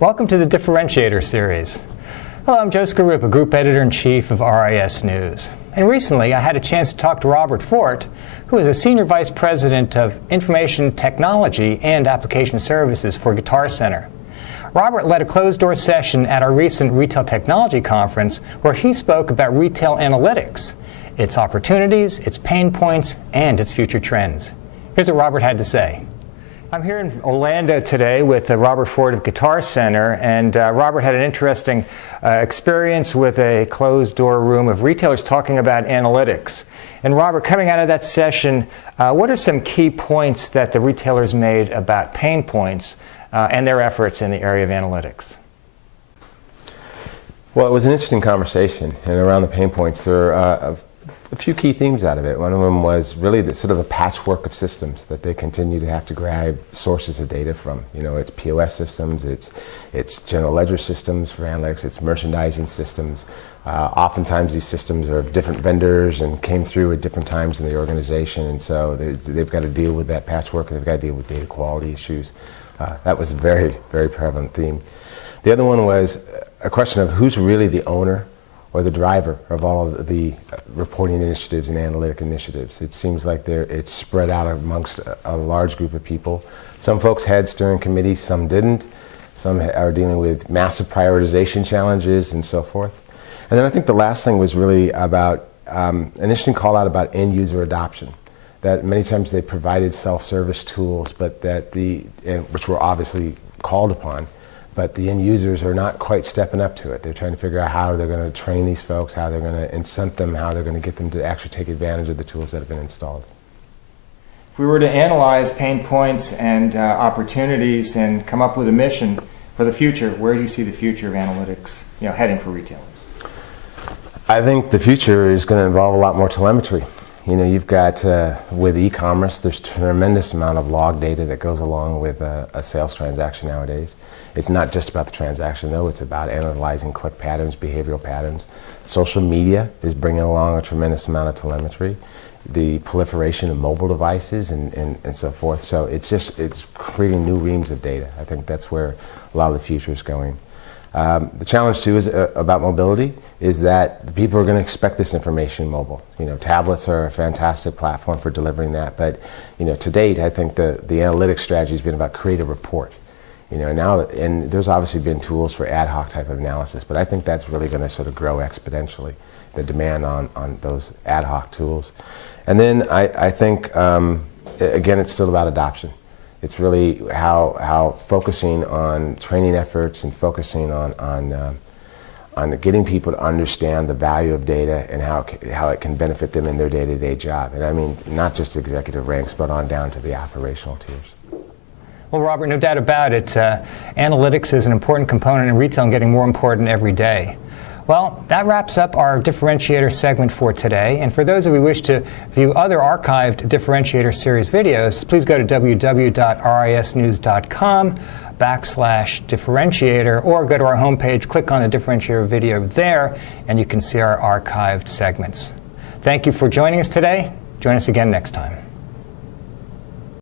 Welcome to the Differentiator series. Hello, I'm Joe Skarupa, Group Editor-in-Chief of RIS News. And recently I had a chance to talk to Robert Fort, who is a Senior Vice President of Information Technology and Application Services for Guitar Center. Robert led a closed-door session at our recent Retail Technology Conference where he spoke about retail analytics, its opportunities, its pain points, and its future trends. Here's what Robert had to say. I'm here in Orlando today with Robert Fort of Guitar Center, and Robert had an interesting experience with a closed-door room of retailers talking about analytics. And Robert, coming out of that session, what are some key points that the retailers made about pain points and their efforts in the area of analytics? Well, it was an interesting conversation, and around the pain points, there are a few key themes out of it. One of them was really the sort of the patchwork of systems that they continue to have to grab sources of data from. You know, it's POS systems, it's general ledger systems for analytics, it's merchandising systems. Oftentimes these systems are of different vendors and came through at different times in the organization, and so they've got to deal with that patchwork, and they've got to deal with data quality issues. That was a very, very prevalent theme. The other one was a question of who's really the owner or the driver of all of the reporting initiatives and analytic initiatives. It seems like it's spread out amongst a large group of people. Some folks had steering committees, some didn't. Some are dealing with massive prioritization challenges and so forth. And then I think the last thing was really about an interesting call out about end user adoption. That many times they provided self-service tools, but which were obviously called upon, but the end users are not quite stepping up to it. They're trying to figure out how they're going to train these folks, how they're going to incent them, how they're going to get them to actually take advantage of the tools that have been installed. If we were to analyze pain points and opportunities and come up with a mission for the future, where do you see the future of analytics heading for retailers? I think the future is going to involve a lot more telemetry. You know, you've got, with e-commerce, there's a tremendous amount of log data that goes along with a sales transaction nowadays. It's not just about the transaction, though. It's about analyzing click patterns, behavioral patterns. Social media is bringing along a tremendous amount of telemetry. The proliferation of mobile devices and so forth. So it's creating new reams of data. I think that's where a lot of the future is going. The challenge, too, is about mobility, is that the people are going to expect this information mobile. You know, tablets are a fantastic platform for delivering that, but to date, I think the analytics strategy has been about create a report. And there's obviously been tools for ad hoc type of analysis, but I think that's really going to sort of grow exponentially, the demand on those ad hoc tools. And then I think, again, it's still about adoption. It's really how focusing on training efforts and focusing on getting people to understand the value of data and how it can benefit them in their day-to-day job. And I mean, not just executive ranks, but on down to the operational tiers. Well, Robert, no doubt about it, analytics is an important component in retail and getting more important every day. Well, that wraps up our Differentiator segment for today. And for those of you who wish to view other archived Differentiator series videos, please go to www.risnews.com/differentiator or go to our homepage, click on the Differentiator video there, and you can see our archived segments. Thank you for joining us today. Join us again next time.